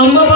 அம்மா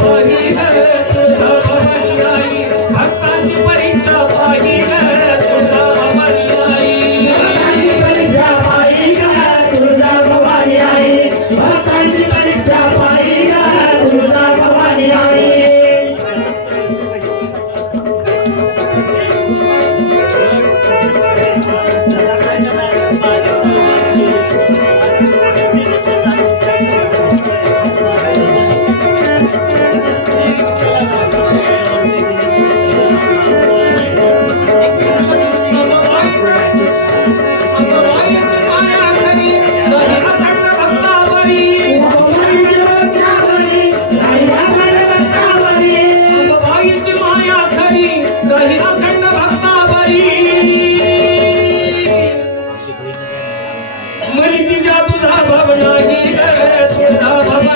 परीक्षा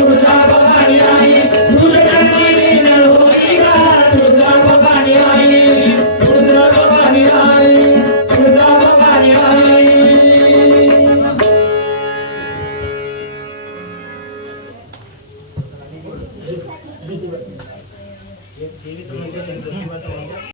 तुझ्या